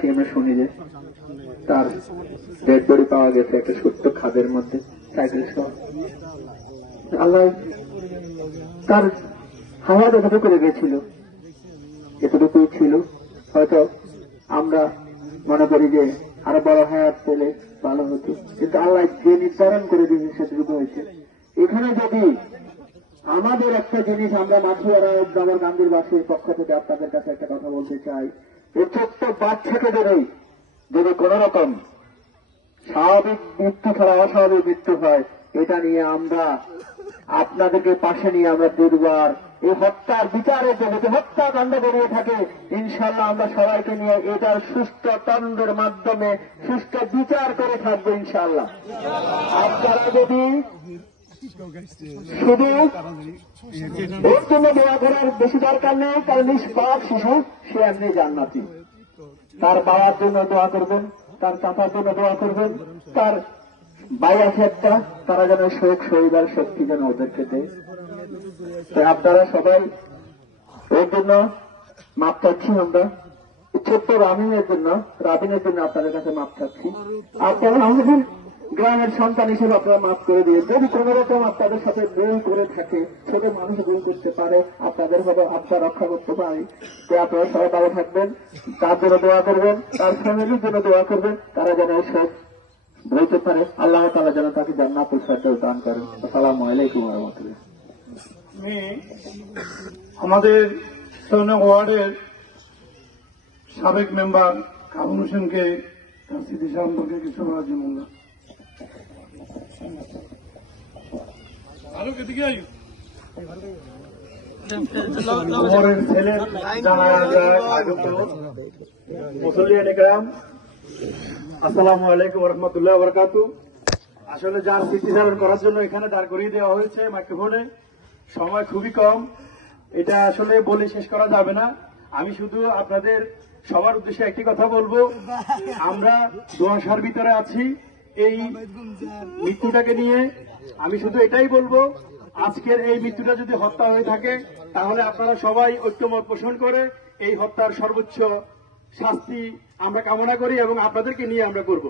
আসি আমরা শুনি যে তার ডেড বডি পাওয়া গেছে একটা ছোট্ট খাদের মধ্যে, সাইকেল সহ। আল্লাহ তার হায়াত এতটুকু করে গেছিল, এতটুকুই ছিল। হয়তো আমরা মনে করি যে আরো বড় হায়াত পেলে ভালো হতো, কিন্তু আল্লাহ যে নির্ধারণ করে দিয়েছে সেটুকু হয়েছে। এখানে যদি আমাদের একটা জিনিস আমরা মাছুয়ারা জামার গান্ধীর বাসীর পক্ষ থেকে আপনাদের কাছে একটা কথা বলতে চাই, এই ছোট্ট বাচ্চাকে যদি কোন রকম স্বাভাবিক মৃত্যু ছাড়া অস্বাভাবিক মৃত্যু হয়, এটা নিয়ে আমরা আপনাদেরকে পাশে নিয়ে আমরা দুর্বার এই হত্যার বিচারের জন্য যে হত্যাকাণ্ড বেরিয়ে থাকে, ইনশাল্লাহ আমরা সবাইকে নিয়ে এটার সুস্থ তন্ত্রের মাধ্যমে সুস্থ বিচার করে থাকবো ইনশাল্লাহ। আপনারা যদি শুধু ওর জন্য দোয়া করার বেশি দরকার নেই, কারণ নিষ্পাপ শিশু সে এমনি জান্নাতি। তার বাবার জন্য দোয়া করবেন, তার চাচার জন্য দোয়া করবেন, তার ভাই আছে একটা, তারা যেন শোক সহিবার শক্তি যেন ওদেরকে দেয়। আপনারা সবাই ওর জন্য মাপ চাচ্ছি, আমরা ছোট্ট রাবিনের জন্য আপনাদের কাছে মাপ চাচ্ছি। আপনারা আমাদের গ্রামের সন্তান হিসেবে আপনারা মাফ করে দিয়ে, যদি কোন রকম আপনাদের সাথে ভুল করে থাকে, ছোট মানুষ ভুল করতে পারে, আপনাদের ভাবে আত্মা রক্ষা করতে পারি। তো আপনারা সবাই ভালো থাকবেন, তার জন্য দোয়া করবেন, তার ফ্যামিলির জন্য দোয়া করবেন, তারা যেন সব বলতে পারে। আল্লাহ তাআলা যেন তাকে জান্নাতুল ফেরদাউস দান করেন। আসসালামু আলাইকুম ওয়া রাহমাতুল্লাহ। আমি আমাদের ওয়ার্ডের সাবেক মেম্বার কামরুল হোসেনকে তার স্মৃতি সম্পর্কে কিছু বলার জন্য ছেলের আসসালামু আলাইকুম রহমতুল্লাহ বরকাতু। আসলে যার স্মৃতিচারণ করার জন্য এখানে দাঁড় করিয়ে দেওয়া হয়েছে মাইক্রোফোনে, সময় খুবই কম, এটা আসলে বলে শেষ করা যাবে না। আমি শুধু আপনাদের সবার উদ্দেশ্যে একটি কথা বলবো, আমরা দুয়াশার ভিতরে আছি এই মৃত্যুটাকে নিয়ে। আমি শুধু এটাই বলবো, আজকের এই মৃত্যুটা যদি হত্যা হয়ে থাকে, তাহলে আপনারা সবাই ঐক্যমত পোষণ করে এই হত্যার সর্বোচ্চ শাস্তি আমরা কামনা করি এবং আপনাদেরকে নিয়ে আমরা করব।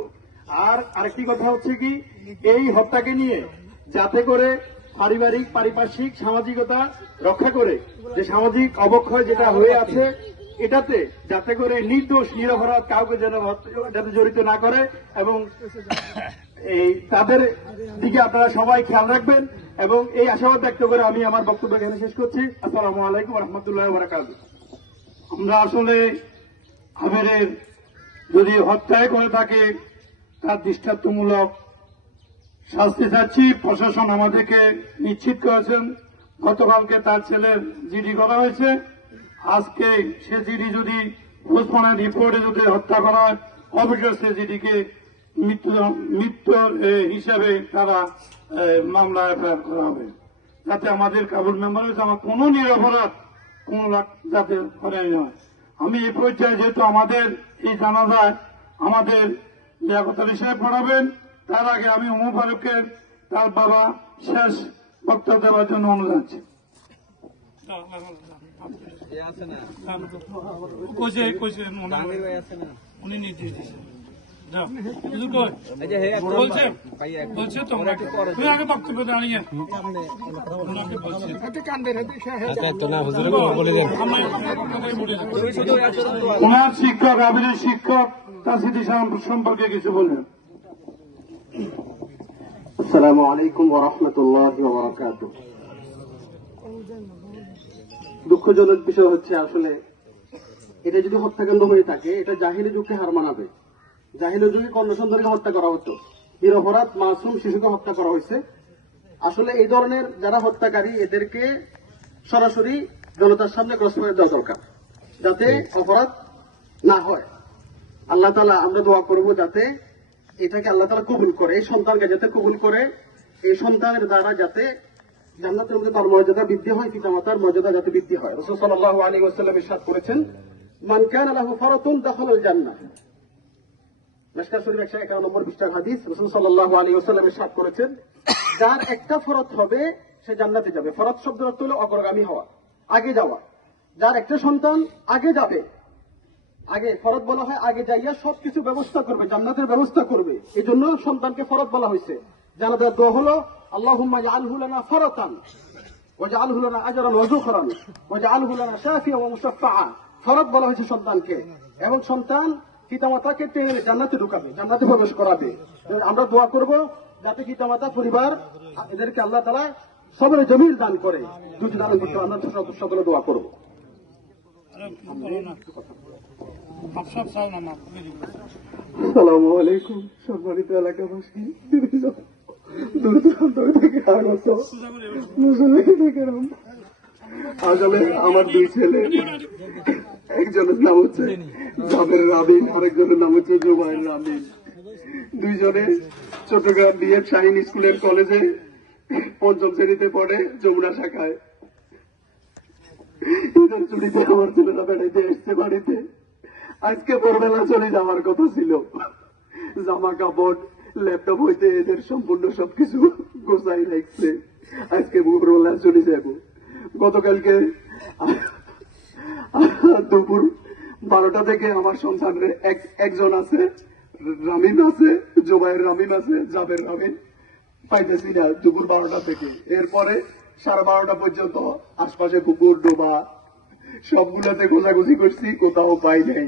আর আরেকটি কথা হচ্ছে কি, এই হত্যাকে নিয়ে যাতে করে পারিবারিক পারিপার্শ্বিক সামাজিকতা রক্ষা করে যে সামাজিক অবক্ষয় যেটা হয়ে আছে, এটাতে যাতে করে নির্দোষ নিরপরাধ কাউকে যেন যাতে জড়িত না করে, এবং এই তাদের দিকে আপনারা সবাই খেয়াল রাখবেন, এবং এই আশাবাদ ব্যক্ত করে আমি আমার বক্তব্য এখানে শেষ করছি। আসসালামু আলাইকুম রহমতুল্লাহ বারাকাতুহু। আমরা আসলে আমিরের যদি হত্যায় করে থাকে তার দৃষ্টান্তমূলক শাস্তি চাচ্ছি। প্রশাসন আমাদেরকে নিশ্চিত করেছেন, গতকালকে তার ছেলের জিডি করা হয়েছে, আজকে সে জিডি যদি পোস্টমর্টম রিপোর্টে যদি হত্যা করা হয়, অবশ্যই সে জিডিকে মৃত্যুর হিসাবে তারা মামলা এফআইআর করা হবে, যাতে আমাদের কাবুল মেম্বার হয়েছে আমার কোন নিরপরাধ কোন যাতে করে নয়। আমি এই পর্যায়ে যেহেতু আমাদের এই জানাজায় আমাদের লিয়াকত আলী সাহেব পড়াবেন, তার আগে আমি ওমর ফারুকের তার বাবা শেষ বক্তব্য দেওয়ার জন্য অনুরোধ জানাচ্ছি। উনি নির্দেশ দিচ্ছেন আগে বক্তব্য দাঁড়িয়ে ওনার শিক্ষক আবিরের শিক্ষক তার স্মৃতি সম্পর্কে কিছু বলবেন। আসসালামু আলাইকুম ওয়া রাহমাতুল্লাহি ওয়া বারাকাতুহু। দুঃখজনক বিষয় হচ্ছে, আসলে এটা যদি হত্যাকাণ্ড হয়ে থাকে, এটা জাহিলি যুগকে হার মানাবে। জাহিলি যুগে কন্যাসন্তানকে হত্যা করা হতো, নিরপরাধ মাসুম শিশুকে হত্যা করা হয়েছে। আসলে এই ধরনের যারা হত্যাকারী, এদেরকে সরাসরি জনতার সামনে ক্রস করে দেওয়া দরকার, যাতে অপরাধ না হয়। আল্লাহ তাআলা আমরা দোয়া করব যাতে এটাকে আল্লাহ তাআলা কবুল করে, এই সন্তানকে যাতে কবুল করে, এই সন্তানের দ্বারা যাতে জান্নাতের মধ্যে তার মর্যাদা বৃদ্ধি হয়, পিতামাতার মর্যাদা যাতে বৃদ্ধি হয়। রাসূল সাল্লাল্লাহু আলাইহি ওয়াসাল্লাম ইরশাদ করেছেন, মান কানা লাহু ফারাতুন দাখালাল জান্নাহ। মিশকাত শরীফ 151 নম্বর পৃষ্ঠার হাদিস। রাসূল সাল্লাল্লাহু আলাইহি ওয়াসাল্লাম ইরশাদ করেছেন, যার একটা ফরজ হবে সে জান্নাতে যাবে। ফরজ শব্দের অর্থ হলো অগ্রগামী হওয়া, আগে যাওয়া। যার একটা সন্তান আগে যাবে, আগে ফরজ বলা হয়, আগে যাইয়া সবকিছু ব্যবস্থা করবে, জান্নাতের ব্যবস্থা করবে। এই জন্য সন্তানকে ফরজ বলা হয়েছে। জানাজার দোয়া হলো আল্লাহুম্মা জাআলহু লানা ফারাতান ওয়াজআলহু লানা আজরান ওয়া যুখরান ওয়াজআলহু লানা শাফিআ ওয়া মুশাফফাআ। ফরজ বলা হয়েছে সন্তানকে, এবং সন্তান পিতামাতাকে টেনে জান্নাতে ঢুকাবে, জান্নাতে প্রবেশ করাবে। আমরা দোয়া করব যাতে পিতামাতা পরিবার এদেরকে আল্লাহ তাআলা সবরে জমির দান করে, দুটি দান করতে আমরা সকলে দোয়া করব। আসসালামু আলাইকুম সম্মানিত এলাকাবাসী, দূর দূরান্ত থেকে আগত মুসলিম থেকে আসলে আমার দুই ছেলে, একজনের নাম হচ্ছে জাবের রাবিন, আরেকজনের নাম হচ্ছে জুবাইর রাবিন। দুইজনে চট্টগ্রাম বিএফ শাহীন স্কুলের কলেজে ৫ম শ্রেণীতে পড়ে, যমুনা শাখায়। ঈদের ছুটিতে আমার ছেলেরা বেড়াইতে এসছে বাড়িতে। আজকে ভোরবেলা চলে যাওয়ার কথা ছিল, জামা কাপড় ল্যাপটপ হইতে এদের সম্পূর্ণ সবকিছু গোছাই রাখছে। আজকে ভোরবেলা চলে যাব। গতকালকে দুপুর 12টা থেকে আমার সন্তানের একজন আছে, রামিম আছে, জোবাইর রামিম আছে, জাবের রামিম পাইতেছি না দুপুর 12টা থেকে। এরপরে 12:30 পর্যন্ত আশপাশে পুকুর ডোবা সবগুলোতে খোঁজাখুঁজি করছি, কোথাও পাই নাই।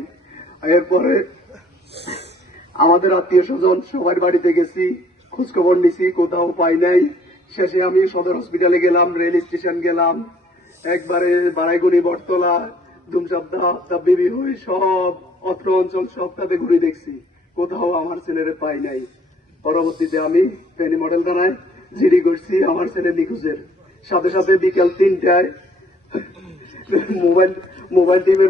এরপরে আমাদের আত্মীয় স্বজন সবার বাড়িতে গেছি, খোঁজখবর নিছি, কোথাও পাই নাই। শেষে আমি সদর হসপিটালে গেলাম, রেল স্টেশন গেলাম, একবারে বারাইগুড়ি, বটতলা, ধুমসাবদা, বিবি হই সব অত্র অঞ্চল সবটাতে ঘুরে দেখছি, কোথাও আমার ছেলেরে পাই নাই। পরবর্তীতে আমি ফেনী মডেল থানায় জিডি করছি আমার ছেলে নিখোঁজের। সাথে সাথে বিকেল 3টায় মোবাইল টিমের